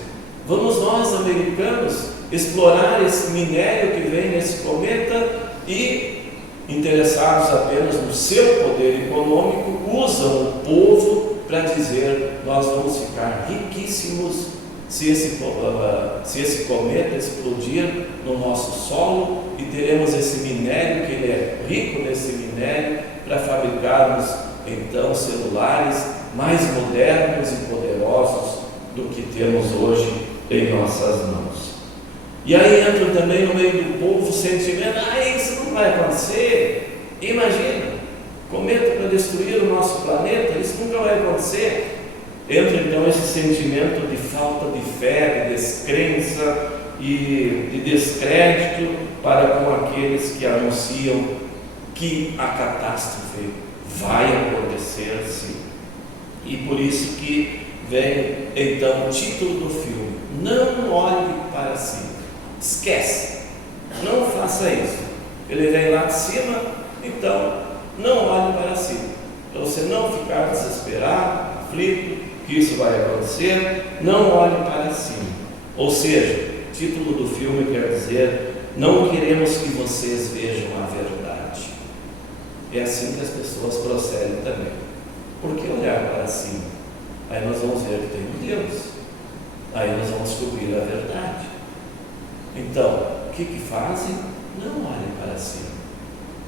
vamos nós, americanos, explorar esse minério que vem nesse cometa, e, interessados apenas no seu poder econômico, usam o povo para dizer: nós vamos ficar riquíssimos se esse cometa explodir no nosso solo, e teremos esse minério, que ele é rico nesse minério, para fabricarmos então celulares mais modernos e poderosos do que temos hoje em nossas mãos. E aí entra também no meio do povo o sentimento: isso não vai acontecer, imagina, cometa para destruir o nosso planeta, isso nunca vai acontecer. Entra então esse sentimento de falta de fé, de descrença e de descrédito para com aqueles que anunciam que a catástrofe vai acontecer sim. E por isso que vem então o título do filme: não olhe para cima, esquece, não faça isso. Ele vem lá de cima, então não olhe para cima, para você não ficar desesperado, aflito, que isso vai acontecer. Não olhe para cima. Ou seja, o título do filme quer dizer: não queremos que vocês vejam a verdade. É assim que as pessoas procedem também. Por que olhar para cima? Aí nós vamos ver que tem um Deus, aí nós vamos descobrir a verdade. Então, o que fazem? Não olhem para cima,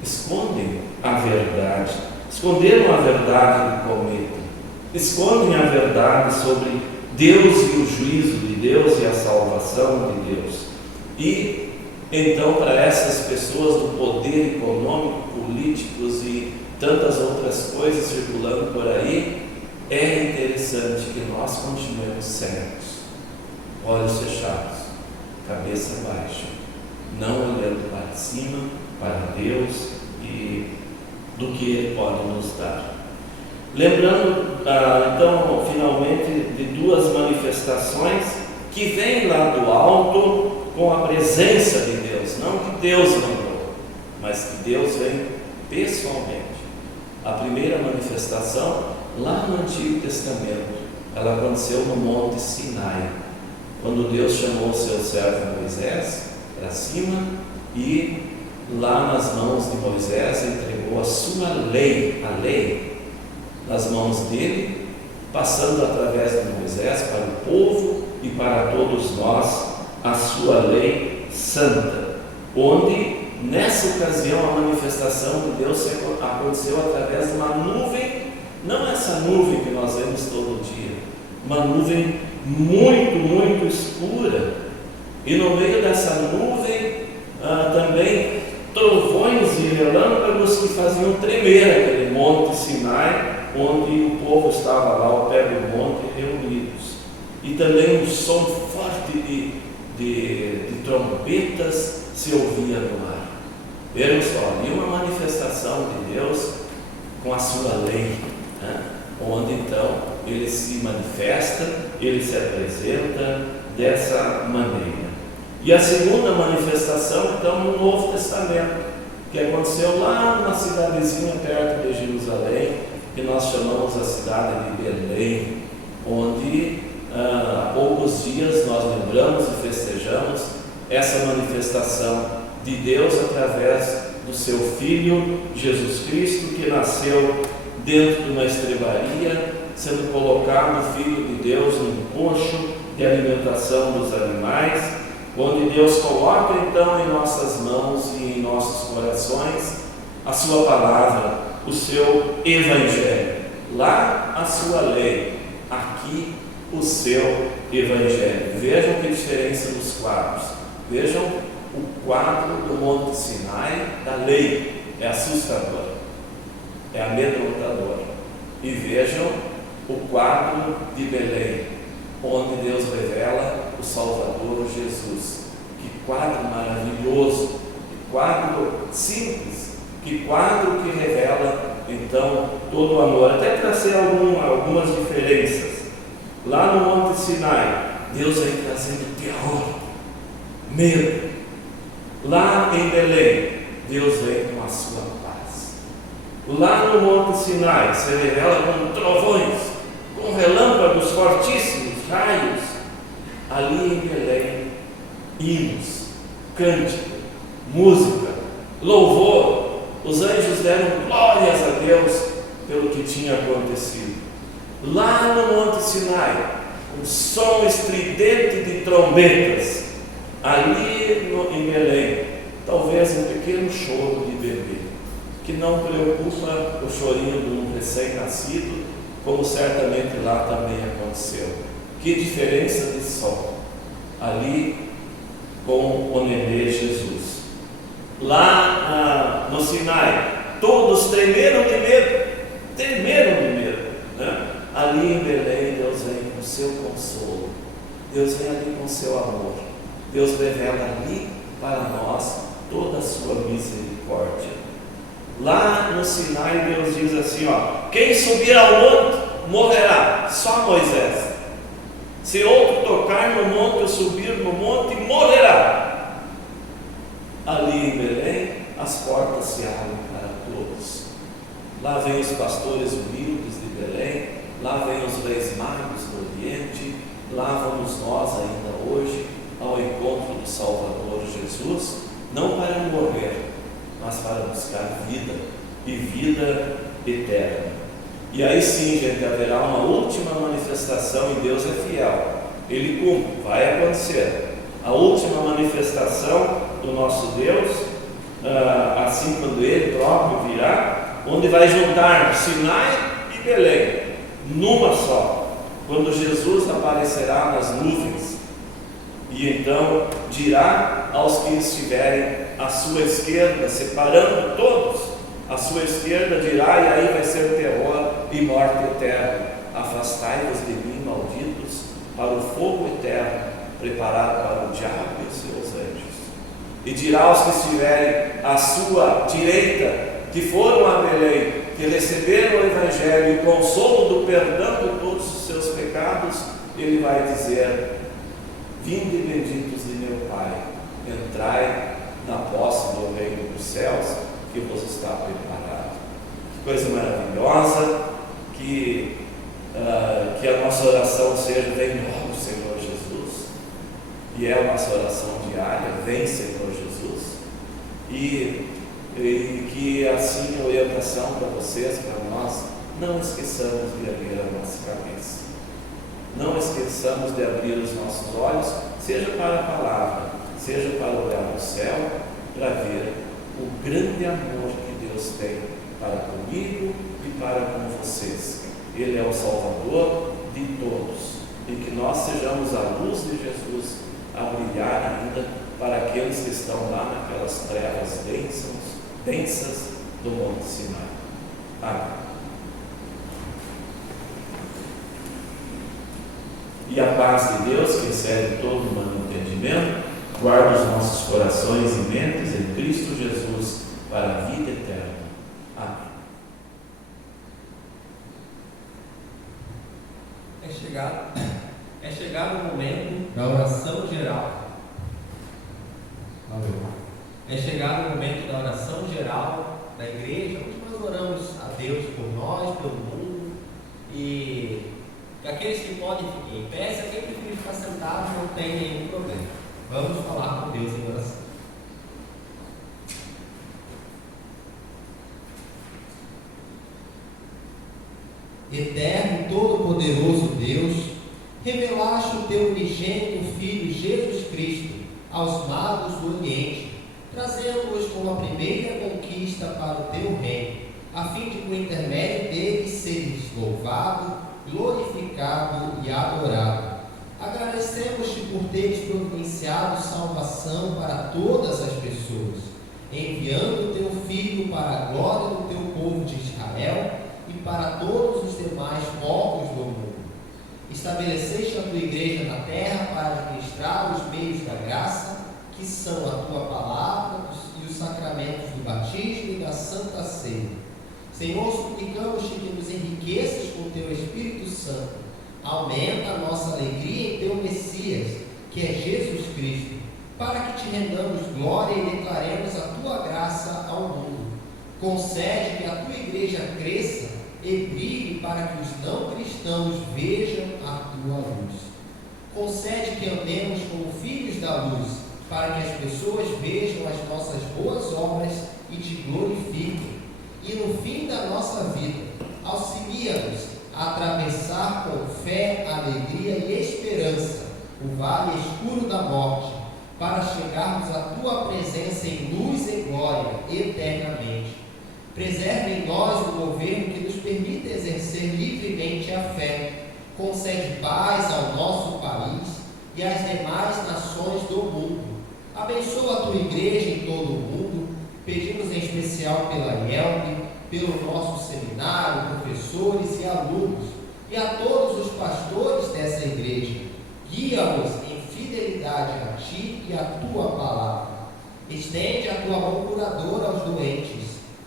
escondem a verdade, esconderam a verdade do cometa, escondem a verdade sobre Deus e o juízo de Deus e a salvação de Deus. E então, para essas pessoas do poder econômico, políticos e tantas outras coisas circulando por aí, é interessante que nós continuemos cegos, olhos fechados, cabeça baixa, não olhando para cima, para Deus e do que Ele pode nos dar. Lembrando, então, finalmente, de duas manifestações que vêm lá do alto com a presença de Deus, não que Deus mandou, mas que Deus vem pessoalmente. A primeira manifestação, lá no Antigo Testamento, ela aconteceu no Monte Sinai, quando Deus chamou o seu servo Moisés para cima e lá nas mãos de Moisés entregou a sua lei, a lei, nas mãos dele, passando através de Moisés para o povo e para todos nós a sua lei santa, onde nessa ocasião a manifestação de Deus aconteceu através de uma nuvem, não essa nuvem que nós vemos todo dia, uma nuvem muito, muito escura, e no meio dessa nuvem também trovões e relâmpagos que faziam tremer aquele Monte Sinai, onde o povo estava lá ao pé do monte reunidos, e também um som forte de trombetas se ouvia no ar. Vejam só, ali uma manifestação de Deus com a sua lei, né? Onde então ele se manifesta, ele se apresenta dessa maneira. E a segunda manifestação, então, no Novo Testamento, que aconteceu lá numa cidadezinha perto de Jerusalém, que nós chamamos a cidade de Belém, onde há poucos dias nós lembramos e festejamos essa manifestação de Deus através do seu Filho Jesus Cristo, que nasceu dentro de uma estrebaria, sendo colocado o Filho de Deus num coxo de alimentação dos animais, onde Deus coloca então em nossas mãos e em nossos corações a sua palavra, o seu evangelho. Lá a sua lei, aqui o seu evangelho. Vejam que diferença dos quadros. Vejam o quadro do Monte Sinai da lei, é assustador. é amedrontador. E vejam o quadro de Belém, onde Deus revela o Salvador Jesus. Que quadro maravilhoso, que quadro simples, que quadro que revela então todo o amor. Até trazer algumas diferenças. Lá no Monte Sinai, Deus vem trazendo terror, medo. Lá em Belém, Deus vem com a sua paz. Lá no Monte Sinai, se revela com trovões, com relâmpagos fortíssimos, raios. Ali em Belém, hinos, cântico, música, louvor. Os anjos deram glórias a Deus pelo que tinha acontecido. Lá no Monte Sinai, um som estridente de trombetas. Ali em Belém, talvez um pequeno choro de bebê, que não preocupa o chorinho de um recém-nascido, como certamente lá também aconteceu. Que diferença de som ali com o nenê Jesus. Lá no Sinai, todos tremeram de medo, né? Ali em Belém, Deus vem com o seu consolo, Deus vem ali com o seu amor, Deus revela ali para nós toda a sua misericórdia. Lá no Sinai, Deus diz assim, quem subir ao monte morrerá, só Moisés. Se outro tocar no monte ou subir no monte, morrerá. Ali em Belém, as portas se abrem para todos. Lá vem os pastores humildes de Belém, lá vem os reis magos do Oriente, lá vamos nós ainda hoje ao encontro do Salvador Jesus, não para morrer, mas para buscar vida, e vida eterna. E aí sim, gente, haverá uma última manifestação, e Deus é fiel, Ele cumpre, vai acontecer. A última manifestação do nosso Deus, assim quando Ele próprio virá, onde vai juntar Sinai e Belém, numa só, quando Jesus aparecerá nas nuvens, e então dirá aos que estiverem à sua esquerda, separando todos, à sua esquerda dirá, e aí vai ser terror e morte eterna: afastai-vos de mim, malditos, para o fogo eterno, preparado para o diabo e os seus anjos. E dirá aos que estiverem à sua direita, que foram a Belém, que receberam o Evangelho e o consolo do perdão de todos os seus pecados, Ele vai dizer: vinde benditos de meu Pai, entrai na posse do reino dos céus, que vos está preparado. Que coisa maravilhosa, que a nossa oração seja: vem logo, Senhor Jesus. E é a nossa oração diária: vem, Senhor Jesus. E que assim a orientação para vocês, para nós: não esqueçamos de abrir a nossa cabeça, não esqueçamos de abrir os nossos olhos, seja para a palavra, seja para olhar no céu, para ver o grande amor que Deus tem para comigo e para com vocês. Ele é o Salvador de todos, e que nós sejamos a luz de Jesus a brilhar ainda para aqueles que estão lá naquelas trevas densas do Monte Sinai. Amém. E a paz de Deus, que excede todo humano entendimento, guarda os nossos corações e mentes em Cristo Jesus para a vida eterna. Amém. É chegado o momento da oração geral. É chegado o momento da oração geral da igreja, onde nós oramos a Deus por nós, pelo mundo, e aqueles que podem ficar em pé, se alguém preferir ficar sentado, não tem nenhum problema. Vamos falar com Deus em oração. Eterno e todo-poderoso Deus, revelaste o teu unigênito Filho Jesus Cristo aos magos do Oriente, trazendo-os como a primeira conquista para o teu reino, a fim de por intermédio deles seres louvado, glorificado e adorado. Agradecemos-te por teres providenciado salvação para todas as pessoas, enviando o teu Filho para a glória do teu povo de Israel. Israel e para todos os demais povos do mundo. Estabeleceste a tua igreja na terra para administrar os meios da graça, que são a tua palavra e os sacramentos do batismo e da Santa Ceia. Senhor, suplicamos-te que nos enriqueças com teu Espírito Santo. Aumenta a nossa alegria em teu Messias, que é Jesus Cristo, para que te rendamos glória e declaremos a tua graça ao mundo. Concede que a tua igreja cresça e brilhe para que os não cristãos vejam a tua luz. Concede que andemos como filhos da luz, para que as pessoas vejam as nossas boas obras e te glorifiquem. E no fim da nossa vida, auxilia-nos a atravessar com fé, alegria e esperança o vale escuro da morte, para chegarmos à tua presença em luz e glória eternamente. Preserve em nós o governo que nos permita exercer livremente a fé. Concede paz ao nosso país e às demais nações do mundo. Abençoa a tua igreja em todo o mundo. Pedimos em especial pela IELB, pelo nosso seminário, professores e alunos, e a todos os pastores dessa igreja. Guia-os em fidelidade a ti e a tua palavra. Estende a tua mão curadora aos doentes,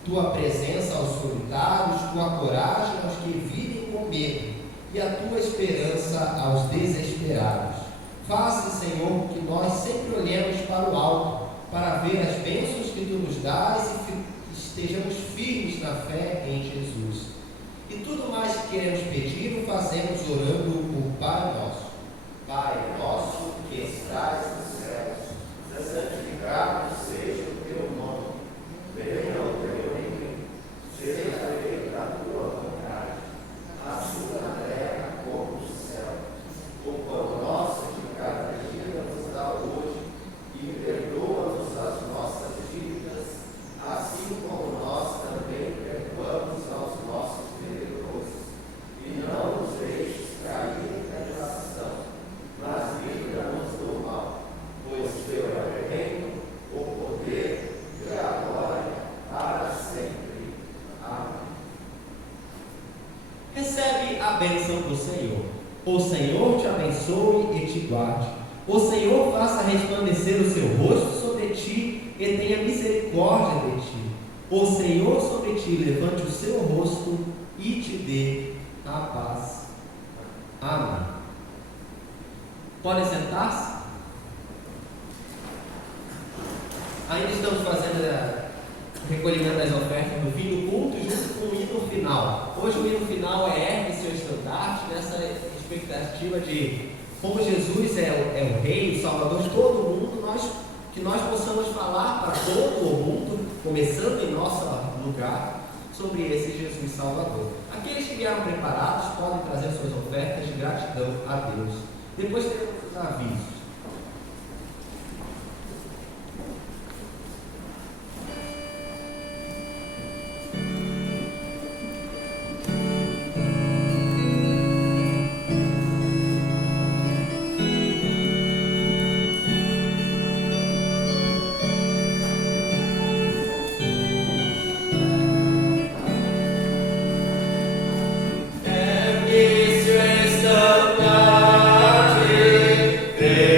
tua presença aos solitários, tua coragem aos que vivem com medo, e a tua esperança aos desesperados. Faça, Senhor, que nós sempre olhemos para o alto, para ver as bênçãos que tu nos dás e estejamos firmes na fé em Jesus. E tudo mais que queremos pedir, o fazemos orando o Pai Nosso. Pai nosso que estás nos céus, santificado seja o teu nome. Venha o teu reino, seja feita a tua vontade, assim na terra como no céu. O pão nosso de cada dia nos dá hoje, e perdoa-nos as nossas dívidas, assim como nós também perdoamos aos nossos devedores. E não nos deixes cair em tentação, mas livra-nos do mal, pois teu é o reino, o poder e a glória para sempre. Amém. Recebe a bênção do Senhor. O Senhor te abençoe e te guarde. O Senhor faça resplandecer o seu rosto sobre ti e tenha misericórdia de ti. O Senhor sobre ti levante o seu rosto e te dê a paz. Amém. Podem sentar-se? Ainda estamos fazendo o recolhimento das ofertas no fim do culto, junto com o hino final. Hoje o hino final é Ergue seu estandarte, nessa expectativa de, como Jesus é o Rei, o Salvador de todo mundo, que nós possamos falar para todo o mundo, começando em nosso lugar, sobre esse Jesus Salvador. Aqueles que vieram preparados podem trazer suas ofertas de gratidão a Deus. Depois teremos os avisos. This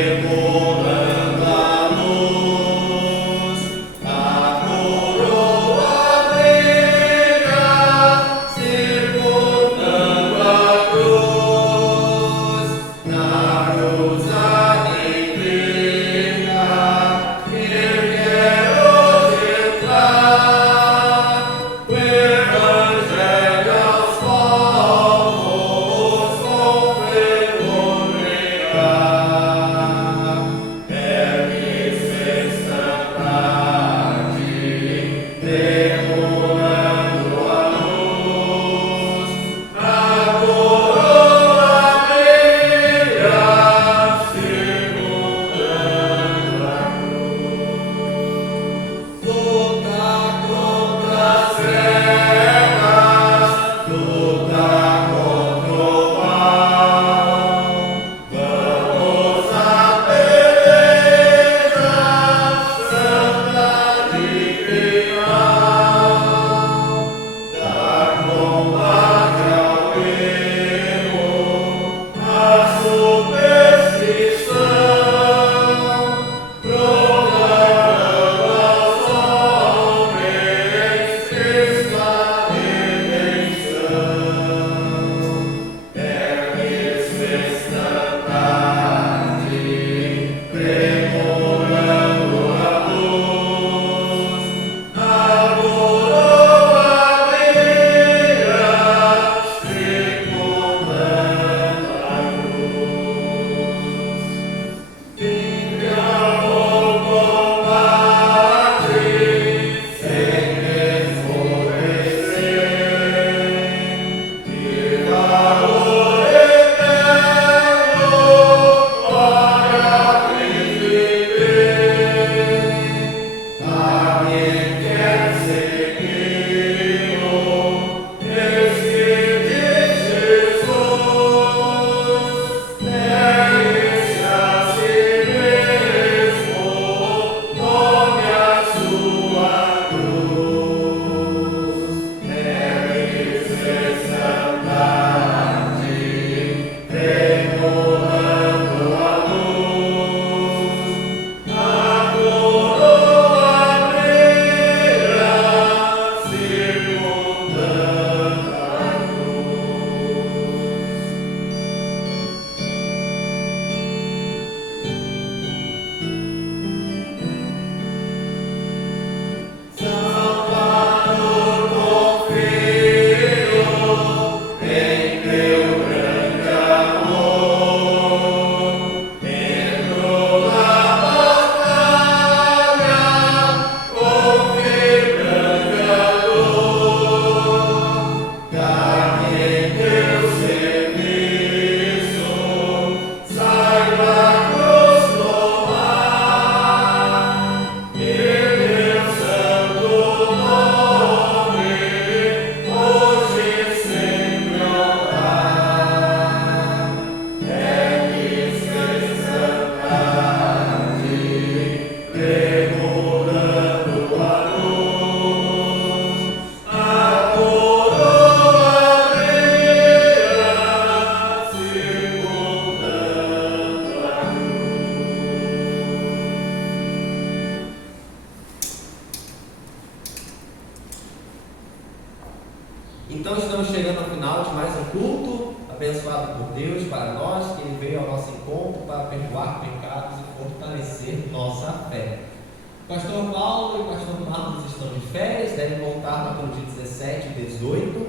O pastor Paulo e o pastor Marcos estão de férias, devem voltar lá pelo dia 17 e 18.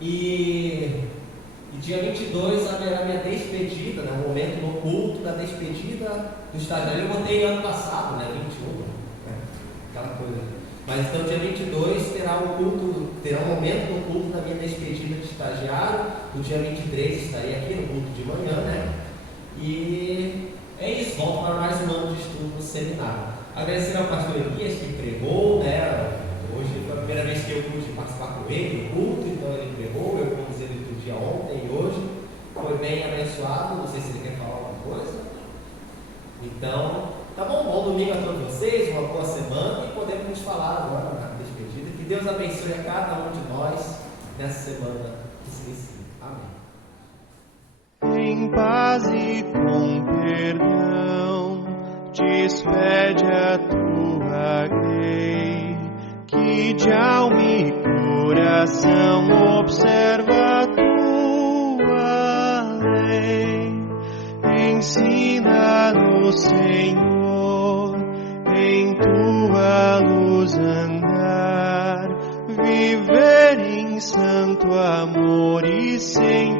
E dia 22 haverá minha despedida, né? O momento no culto da despedida do estagiário. Eu botei ano passado, né? 21, né? Aquela coisa. Mas então dia 22 terá um momento no culto da minha despedida de estagiário. No dia 23 estarei aqui no culto de manhã, né? E é isso, volto para mais um ano de estudo no seminário. Agradecer ao pastor Elias que pregou, né? Hoje foi a primeira vez que eu pude participar com ele no culto, então ele pregou, eu conduzi ele do dia ontem e hoje. Foi bem abençoado, não sei se ele quer falar alguma coisa. Então, tá bom, bom domingo a todos vocês, uma boa semana e podemos falar agora na despedida. Que Deus abençoe a cada um de nós nessa semana que se inicia. Amém. Em paz e com perdão, despede a tua lei, que de alma e coração observa a tua lei. Ensina-nos, Senhor, em tua luz andar, viver em santo amor e sem